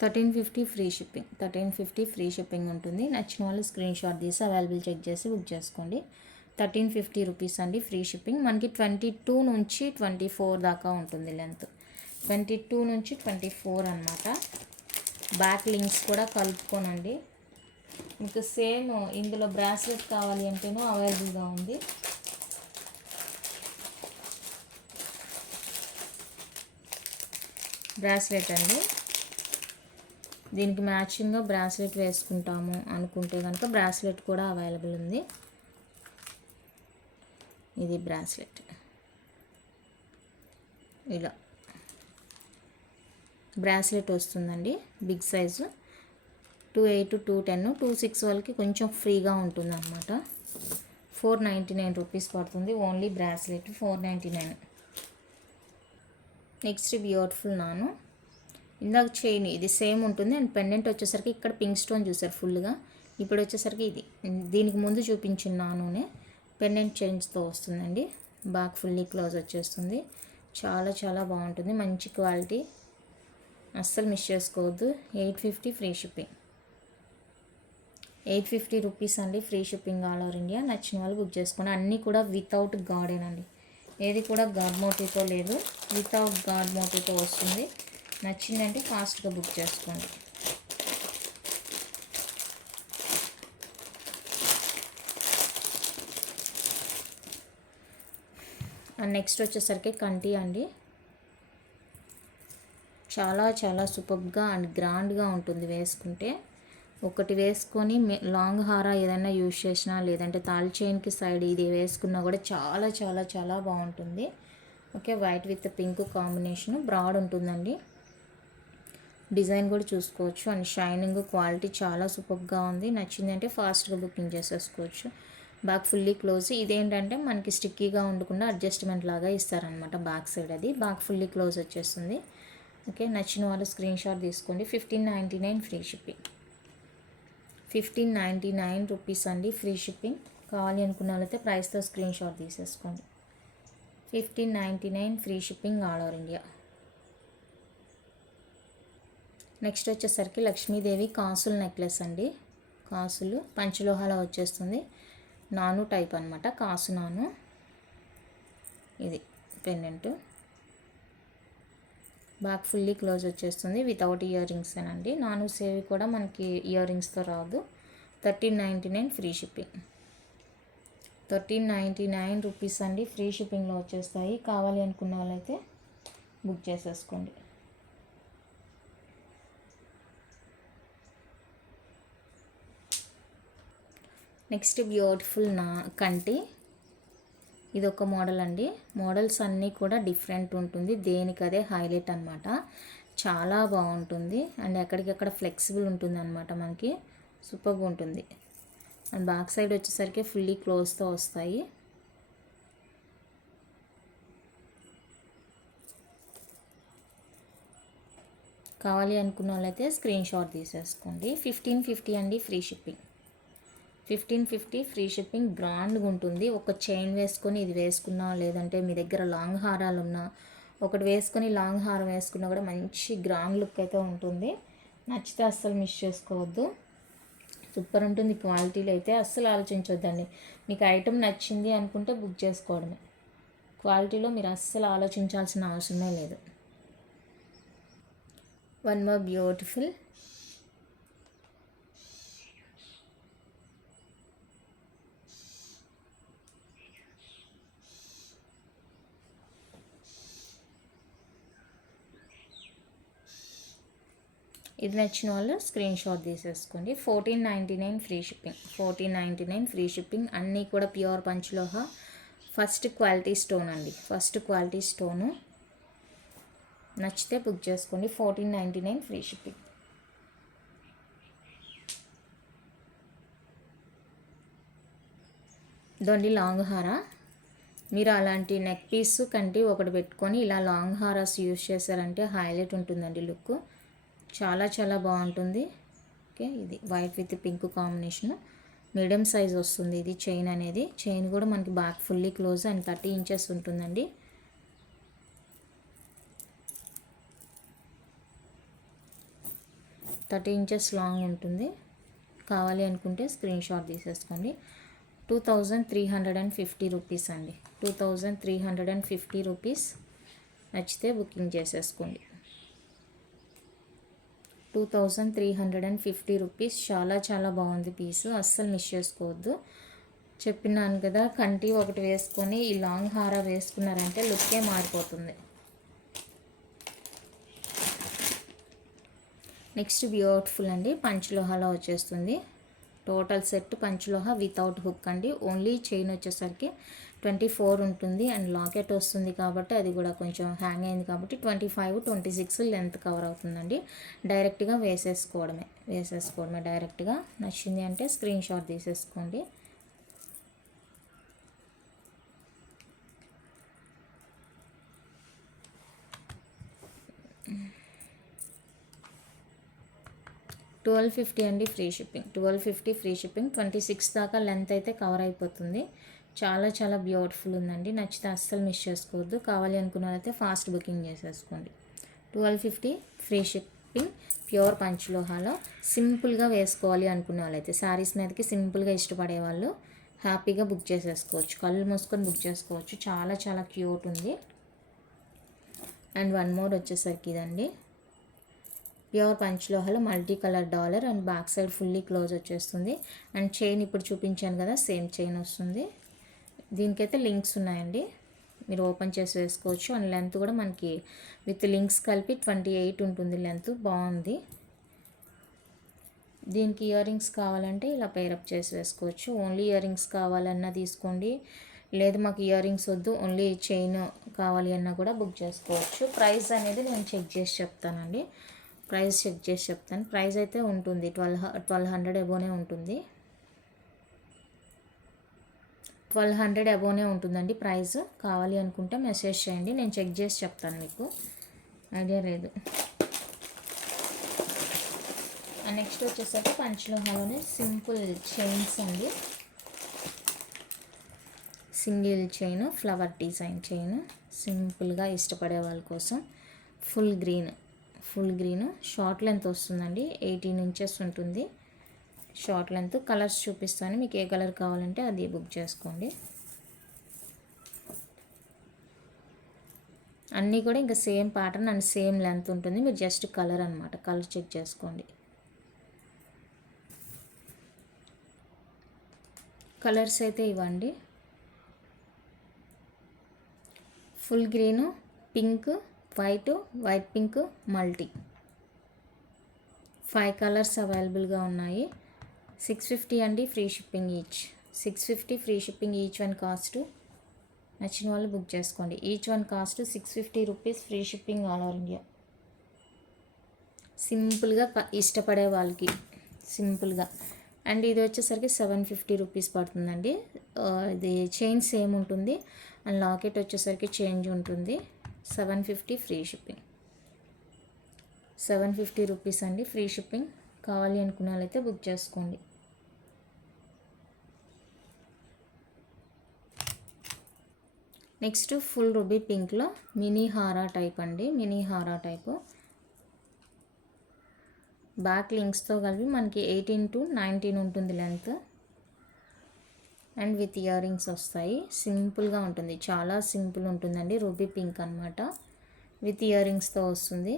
$1350 free shipping, 1350 free shipping ఉంటుంది. నచ్చిన వాళ్ళు స్క్రీన్ షాట్ తీసి అవైలబుల్ చెక్ చేసి బుక్ చేసుకోండి. 1350 రూపీస్ అండి, ఫ్రీ షిప్పింగ్. మనకి 22 నుంచి 24 దాకా ఉంటుంది లెంత్, 22 నుంచి 24 అనమాట. బ్యాక్ లింక్స్ కూడా కలుపుకోనండి. మీకు సేమ్ ఇందులో బ్రాస్లెట్ కావాలి అంటేనూ అవైలబుల్గా ఉంది. బ్రాస్లెట్ అండి, దీనికి మ్యాచింగ్గా బ్రాస్లెట్ వేసుకుంటాము అనుకుంటే కనుక బ్రాస్లెట్ కూడా అవైలబుల్ ఉంది. ఇది బ్రాస్లెట్, ఇలా బ్రాస్లెట్ వస్తుందండి, బిగ్ సైజు. 28, 210, 26 వాళ్ళకి కొంచెం ఫ్రీగా ఉంటుంది అనమాట. 499 రూపీస్ పడుతుంది ఓన్లీ బ్రాస్లెట్, 499. నెక్స్ట్ బ్యూటిఫుల్ నాను, ఇందాక చైన్ ఇది సేమ్ ఉంటుంది. అండ్ పెండెంట్ వచ్చేసరికి ఇక్కడ పింక్ స్టోన్ చూసారు ఫుల్గా. ఇప్పుడు వచ్చేసరికి ఇది దీనికి ముందు చూపించిన నానునే పెండెంట్ చైన్స్తో వస్తుందండి. బ్యాక్ ఫుల్లీ క్లోజ్ వచ్చేస్తుంది. చాలా చాలా బాగుంటుంది, మంచి క్వాలిటీ, అస్సలు మిస్ చేసుకోవద్దు. 850 ఫ్రీ షిప్పింగ్, 850 రూపీస్ అండి, free shipping all over India. నచ్చిన వాళ్ళు బుక్ చేసుకోండి. అన్నీ కూడా వితౌట్ గార్డేనండి, ఏది కూడా గాడ్ మోటివ్తో లేదు, వితౌట్ గాడ్ మోటివ్తో వస్తుంది. నచ్చిందంటే ఫాస్ట్గా బుక్ చేసుకోండి. అండ్ నెక్స్ట్ వచ్చేసరికి కంటి అండి, చాలా చాలా సూపర్గా అండ్ గ్రాండ్గా ఉంటుంది వేసుకుంటే. ఒకటి వేసుకొని లాంగ్ హారా ఏదైనా యూజ్ చేసినా, లేదంటే తాళి చైన్కి సైడ్ ఇది వేసుకున్నా కూడా చాలా చాలా చాలా బాగుంటుంది. Okay, white with pink combination, broad ఉంటుందండి. డిజైన్ కూడా చూసుకోవచ్చు. అండ్ షైనింగ్ క్వాలిటీ చాలా సూపర్గా ఉంది. నచ్చిందంటే ఫాస్ట్గా బుకింగ్ చేసేసుకోవచ్చు. Back fully close. ఇదేంటంటే మనకి స్టిక్కీగా ఉండకుండా అడ్జస్ట్మెంట్ లాగా ఇస్తారనమాట బ్యాక్ సైడ్. అది బ్యాక్ ఫుల్లీ క్లోజ్ వచ్చేస్తుంది. ఓకే, నచ్చిన వాళ్ళు స్క్రీన్ షాట్ తీసుకోండి. 1599 ఫ్రీ షిప్పింగ్, 1599 రూపీస్ అండి, ఫ్రీ షిప్పింగ్. కావాలి అనుకున్న వాళ్ళైతే ప్రైస్తో స్క్రీన్ షాట్ తీసేసుకోండి. 1599 free shipping all over India. Next వచ్చేసరికి లక్ష్మీదేవి కాసుల నెక్లెస్ అండి. కాసులు పంచలోహాలో వచ్చేస్తుంది, నాను టైప్ అనమాట, కాసు నాను. ఇది పెండెంట్, బ్యాక్ ఫుల్లీ క్లోజ్ వచ్చేస్తుంది వితౌట్ ఇయర్ రింగ్స్ అండి. నాను సేవి కూడా మనకి ఇయర్ రింగ్స్తో రాదు. 1399 ఫ్రీ షిప్పింగ్, 1399 రూపీస్ అండి, ఫ్రీ షిప్పింగ్లో వచ్చేస్తాయి. కావాలి అనుకున్న వాళ్ళైతే బుక్ చేసేసుకోండి. నెక్స్ట్ బ్యూటిఫుల్ కంటి. ఇది ఒక మోడల్ అండి. మోడల్స్ అన్నీ కూడా డిఫరెంట్ ఉంటుంది, దేనికదే హైలైట్ అనమాట. చాలా బాగుంటుంది అండ్ ఎక్కడికక్కడ ఫ్లెక్సిబుల్ ఉంటుంది అనమాట. మనకి సూపర్గా ఉంటుంది. అండ్ బ్యాక్ సైడ్ వచ్చేసరికి ఫుల్లీ క్లోజ్తో వస్తాయి. కావాలి అనుకున్న వాళ్ళైతే స్క్రీన్ షాట్ తీసేసుకోండి. 1550 అండి, ఫ్రీ షిప్పింగ్. 1550 free shipping. బ్రాండ్గా ఉంటుంది. ఒక చైన్ వేసుకొని ఇది వేసుకున్నా, లేదంటే మీ దగ్గర లాంగ్ హారాలు ఉన్నా, ఒకటి వేసుకొని లాంగ్ హారం వేసుకున్నా కూడా మంచి గ్రాండ్ లుక్ అయితే ఉంటుంది. నచ్చితే అస్సలు మిస్ చేసుకోవద్దు. సూపర్ ఉంటుంది. క్వాలిటీలో అయితే అస్సలు ఆలోచించొద్దండి. మీకు ఐటెం నచ్చింది అనుకుంటే బుక్ చేసుకోవడమే. క్వాలిటీలో మీరు అస్సలు ఆలోచించాల్సిన అవసరమే లేదు. One more beautiful. ఇది నచ్చిన వాళ్ళు స్క్రీన్ షాట్ తీసేసుకోండి. 1499 ఫ్రీ షిప్పింగ్. 1499 free shipping. అన్నీ కూడా ప్యూర్ పంచలోహ ఫస్ట్ క్వాలిటీ స్టోన్ అండి. First quality stone. నచ్చితే బుక్ చేసుకోండి. 1499 ఫ్రీ షిప్పింగ్. ఇదండి లాంగ్ హారా. మీరు అలాంటి నెక్ పీస్ కంటి ఒకటి పెట్టుకొని ఇలా లాంగ్ హారాస్ యూజ్ చేశారంటే హైలైట్ ఉంటుందండి లుక్. చాలా చాలా బాగుంటుంది. ఓకే, ఇది white with pink combination. Medium size వస్తుంది ఇది చైన్ అనేది. చైన్ కూడా మనకి back fully close and 30 inches ఉంటుందండి. థర్టీ ఇంచెస్ లాంగ్ ఉంటుంది. కావాలి అనుకుంటే స్క్రీన్ షాట్ తీసేసుకోండి. 2350 రూపీస్ అండి. 2350 రూపీస్. నచ్చితే బుకింగ్ చేసేసుకోండి. 2350 రూపీస్. చాలా చాలా బాగుంది పీసు, అస్సలు మిస్ చేసుకోవద్దు. చెప్పినాను కదా, కంటి ఒకటి వేసుకొని ఈ లాంగ్ హారా వేసుకున్నారంటే లుక్కే మారిపోతుంది. నెక్స్ట్ బ్యూటిఫుల్ అండి, పంచలోహాలో వచ్చేస్తుంది. టోటల్ సెట్ పంచలోహ వితౌట్ హుక్ అండి. ఓన్లీ చైన్ వచ్చేసరికి 24 ఉంటుంది అండ్ లాకెట్ వస్తుంది కాబట్టి అది కూడా కొంచెం హ్యాంగ్ అయింది కాబట్టి 25, 26 లెంత్ కవర్ అవుతుందండి. డైరెక్ట్గా వేసేసుకోవడమే డైరెక్ట్గా. నచ్చింది అంటే స్క్రీన్ షాట్ తీసేసుకోండి. $1250 అండి, ఫ్రీ షిప్పింగ్. $1250 free shipping. 26 దాకా లెంత్ అయితే కవర్ అయిపోతుంది. చాలా చాలా బ్యూటిఫుల్ ఉందండి. నచ్చితే అస్సలు మిస్ చేసుకోవద్దు. కావాలి అనుకున్న వాళ్ళైతే ఫాస్ట్ బుకింగ్ చేసేసుకోండి. 1250 ఫ్రీ షిప్పింగ్. ప్యూర్ పంచలోహాలో సింపుల్గా వేసుకోవాలి అనుకునే వాళ్ళైతే, శారీస్ మీదకి సింపుల్గా ఇష్టపడే వాళ్ళు హ్యాపీగా బుక్ చేసేసుకోవచ్చు. కళ్ళు మూసుకొని బుక్ చేసుకోవచ్చు. చాలా చాలా క్యూట్ ఉంది. అండ్ వన్ మోర్ వచ్చేసరికి ఇదండి, ప్యూర్ పంచలోహాలో multi colour dollar and back side fully close వచ్చేస్తుంది. అండ్ చైన్ ఇప్పుడు చూపించాను కదా, సేమ్ చైన్ వస్తుంది. దీనికైతే లింక్స్ ఉన్నాయండి, మీరు ఓపెన్ చేసి వేసుకోవచ్చు. అండ్ లెంత్ కూడా మనకి విత్ లింక్స్ కలిపి 28 ఉంటుంది లెంత్. బాగుంది. దీనికి ఇయర్ రింగ్స్ కావాలంటే ఇలా పేరప్ చేసి వేసుకోవచ్చు. ఓన్లీ ఇయర్ రింగ్స్ కావాలన్నా తీసుకోండి, లేదు మాకు ఇయర్ రింగ్స్ వద్దు ఓన్లీ చైన్ కావాలి అన్నా కూడా బుక్ చేసుకోవచ్చు. ప్రైస్ అనేది నేను చెక్ చేసి చెప్తానండి. ప్రైస్ అయితే ఉంటుంది 1200 అబోనే ఉంటుంది. 1200 అబోనే ఉంటుందండి ప్రైస్. కావాలి అనుకుంటే మెసేజ్ చేయండి, నేను చెక్ చేసి చెప్తాను. మీకు ఐడియా లేదు. నెక్స్ట్ వచ్చేసరికి పంచలోహాలోనే సింపుల్ చైన్స్ అండి. Single chain, flower design chain, సింపుల్గా ఇష్టపడే వాళ్ళ కోసం. ఫుల్ గ్రీన్ షార్ట్ లెంత్ వస్తుందండి. 18 ఇంచెస్ ఉంటుంది షార్ట్ లెంత్. కలర్స్ చూపిస్తాను, మీకు ఏ కలర్ కావాలంటే అది బుక్ చేసుకోండి. అన్నీ కూడా ఇంకా same pattern and same length ఉంటుంది. మీరు జస్ట్ కలర్ అనమాట, కలర్ చెక్ చేసుకోండి. కలర్స్ అయితే ఇవ్వండి, full green, pink, white pink, multi 5 colours అవైలబుల్గా ఉన్నాయి. 650 అండి, free shipping each. 650 free shipping each one cost. నచ్చిన వాళ్ళు బుక్ చేసుకోండి. Each one cost 650 rupees, free shipping all over India. సింపుల్గా ఇష్టపడే వాళ్ళకి సింపుల్గా. అండ్ ఇది వచ్చేసరికి 750 రూపీస్ పడుతుందండి. ఇది చైన్ సేమ్ ఉంటుంది అండ్ లాకెట్ వచ్చేసరికి చేంజ్ ఉంటుంది. 750 ఫ్రీ షిప్పింగ్. 750 రూపీస్ అండి, ఫ్రీ షిప్పింగ్. కావాలి అనుకున్న వాళ్ళైతే బుక్ చేసుకోండి. నెక్స్ట్ ఫుల్ రూబీ పింక్లో మినీ హారా టైప్ అండి. మినీ హారా టైపు బ్యాక్ లింక్స్తో కలిపి మనకి 18 to 19 ఉంటుంది length. And with earrings వస్తాయి. సింపుల్గా ఉంటుంది, చాలా సింపుల్ ఉంటుందండి. రూబీ పింక్ అనమాట, విత్ ఇయర్ రింగ్స్తో వస్తుంది.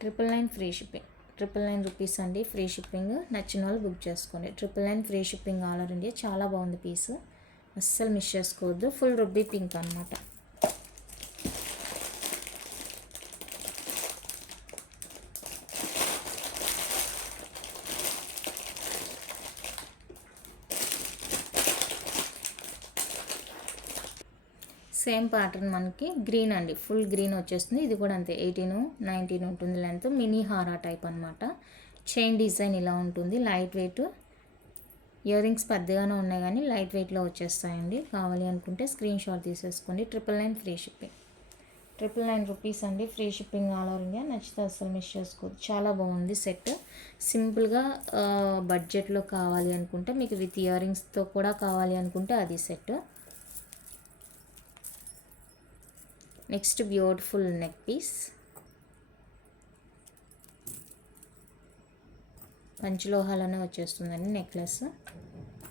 Triple nine free shipping. 999 rupees అండి, ఫ్రీ షిప్పింగ్. నచ్చిన వాళ్ళు బుక్ చేసుకోండి. 999 free shipping all over India. చాలా బాగుంది పీస్, అస్సలు మిస్ చేసుకోవద్దు. ఫుల్ రూబీ పింక్ అనమాట. సేమ్ ప్యాటర్న్ మనకి గ్రీన్ అండి, ఫుల్ గ్రీన్ వచ్చేస్తుంది. ఇది కూడా అంతే, 18, 19 ఉంటుంది లెంత్. మినీ హారా టైప్ అనమాట. చైన్ డిజైన్ ఇలా ఉంటుంది, లైట్ వెయిట్. ఇయర్ రింగ్స్ పెద్దగానే ఉన్నాయి కానీ లైట్ వెయిట్లో వచ్చేస్తాయండి. కావాలి అనుకుంటే స్క్రీన్ షాట్ తీసేసుకోండి. 999 ఫ్రీ షిప్పింగ్. 999 రూపీస్ అండి, free shipping all over India. నచ్చితే అస్సలు మిస్ చేసుకోవద్దు, చాలా బాగుంది సెట్. సింపుల్గా బడ్జెట్లో కావాలి అనుకుంటే, మీకు విత్ ఇయర్ రింగ్స్తో కూడా కావాలి అనుకుంటే అది set. Next beautiful neck piece. పంచలోహాలనే వచ్చేస్తుందండి నెక్లెస్.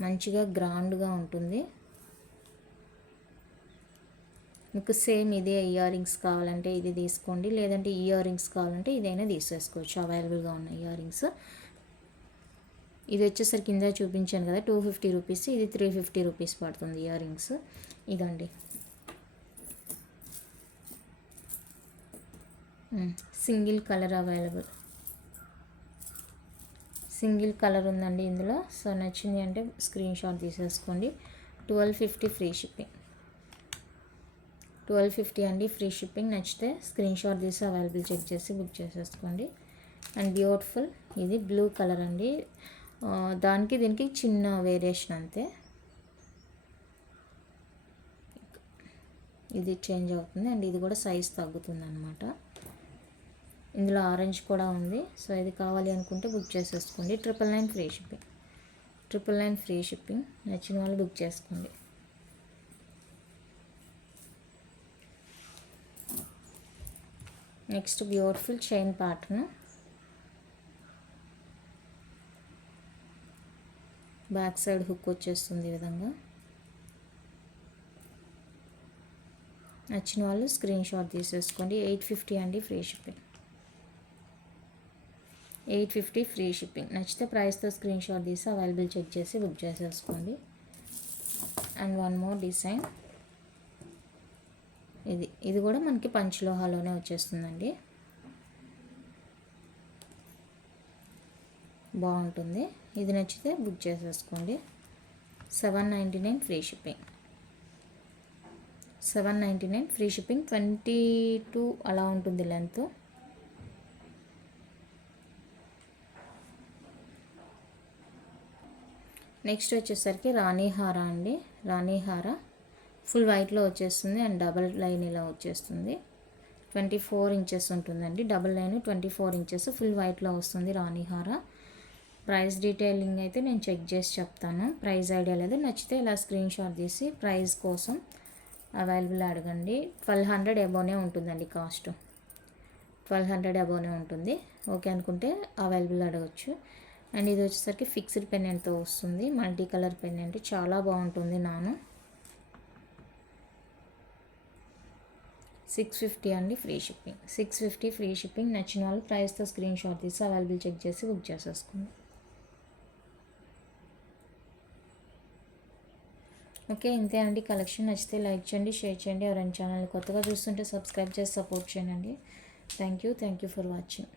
మంచిగా గ్రాండ్గా ఉంటుంది. మీకు సేమ్ ఇదే ఇయర్ రింగ్స్ కావాలంటే ఇది తీసుకోండి, లేదంటే ఇయర్ రింగ్స్ కావాలంటే ఇదైనా తీసేసుకోవచ్చు. అవైలబుల్గా ఉన్న ఇయర్ రింగ్స్. ఇది వచ్చేసరికి కింద చూపించాను కదా 250 రూపీస్, ఇది 350 రూపీస్ పడుతుంది ఇయర్ రింగ్స్. ఇదండి single colour available. Single colour ఉందండి ఇందులో. సో నచ్చింది అంటే స్క్రీన్ షాట్ తీసేసుకోండి. 1250 ఫ్రీ షిప్పింగ్. 1250 అండి, ఫ్రీ షిప్పింగ్. నచ్చితే స్క్రీన్ షాట్ తీసి అవైలబుల్ చెక్ చేసి బుక్ చేసేసుకోండి. అండ్ బ్యూటిఫుల్ ఇది బ్లూ కలర్ అండి. దానికి దీనికి చిన్న వేరియేషన్ అంతే. ఇది చేంజ్ అవుతుంది అండ్ ఇది కూడా సైజ్ తగ్గుతుంది అనమాట. ఇందులో ఆరెంజ్ కూడా ఉంది. సో ఇది కావాలి అనుకుంటే బుక్ చేసేసుకోండి. 999 ఫ్రీ షిప్పింగ్. 999 free shipping. నచ్చిన వాళ్ళు బుక్ చేసుకోండి. Next beautiful chain pattern. Back side hook వచ్చేస్తుంది ఈ విధంగా. నచ్చిన వాళ్ళు స్క్రీన్ షాట్ తీసేసుకోండి. 850 అండి, ఫ్రీ షిప్పింగ్. 850 free shipping. నచ్చితే ప్రైస్తో స్క్రీన్ షాట్ తీసి అవైలబుల్ చెక్ చేసి బుక్ చేసేసుకోండి. And one more design. ఇది కూడా మనకి పంచలోహాలోనే వచ్చేస్తుందండి. బాగుంటుంది. ఇది నచ్చితే బుక్ చేసేసుకోండి. 799 ఫ్రీ షిప్పింగ్. 799 free shipping. 22 అలా ఉంటుంది లెంత్. నెక్స్ట్ వచ్చేసరికి రాణి హారా అండి. రాణి హారా ఫుల్ వైట్లో వచ్చేస్తుంది అండ్ డబల్ లైన్ ఇలా వచ్చేస్తుంది. 24 ఇంచెస్ ఉంటుందండి. డబల్ లైన్ 24 ఇంచెస్ ఫుల్ వైట్లో వస్తుంది రాణి హారా. ప్రైస్ డీటెయిలింగ్ అయితే నేను చెక్ చేసి చెప్తాను. ప్రైస్ ఐడియా లేదు. నచ్చితే ఇలా స్క్రీన్ షాట్ తీసి ప్రైస్ కోసం అవైలబుల్ అడగండి. 1200 అబోనే ఉంటుందండి కాస్ట్. 1200 అబోనే ఉంటుంది. ఓకే అనుకుంటే అవైలబుల్ అడగచ్చు. అండ్ ఇది వచ్చేసరికి ఫిక్స్డ్ పెన్నెంట్తో వస్తుంది. మల్టీ కలర్ పెన్నెంట్ చాలా బాగుంటుంది. 650 అండి, ఫ్రీ షిప్పింగ్. 650 free shipping. నచ్చిన వాళ్ళు ప్రైస్తో స్క్రీన్ షాట్ తీసి అవైలబుల్ చెక్ చేసి బుక్ చేసేసుకోండి. ఓకే, ఇంతే అండి కలెక్షన్. నచ్చితే లైక్ చేయండి, షేర్ చేయండి. ఎవరైనా ఛానల్ కొత్తగా చూస్తుంటే సబ్స్క్రైబ్ చేసి సపోర్ట్ చేయండి. Thank you for watching.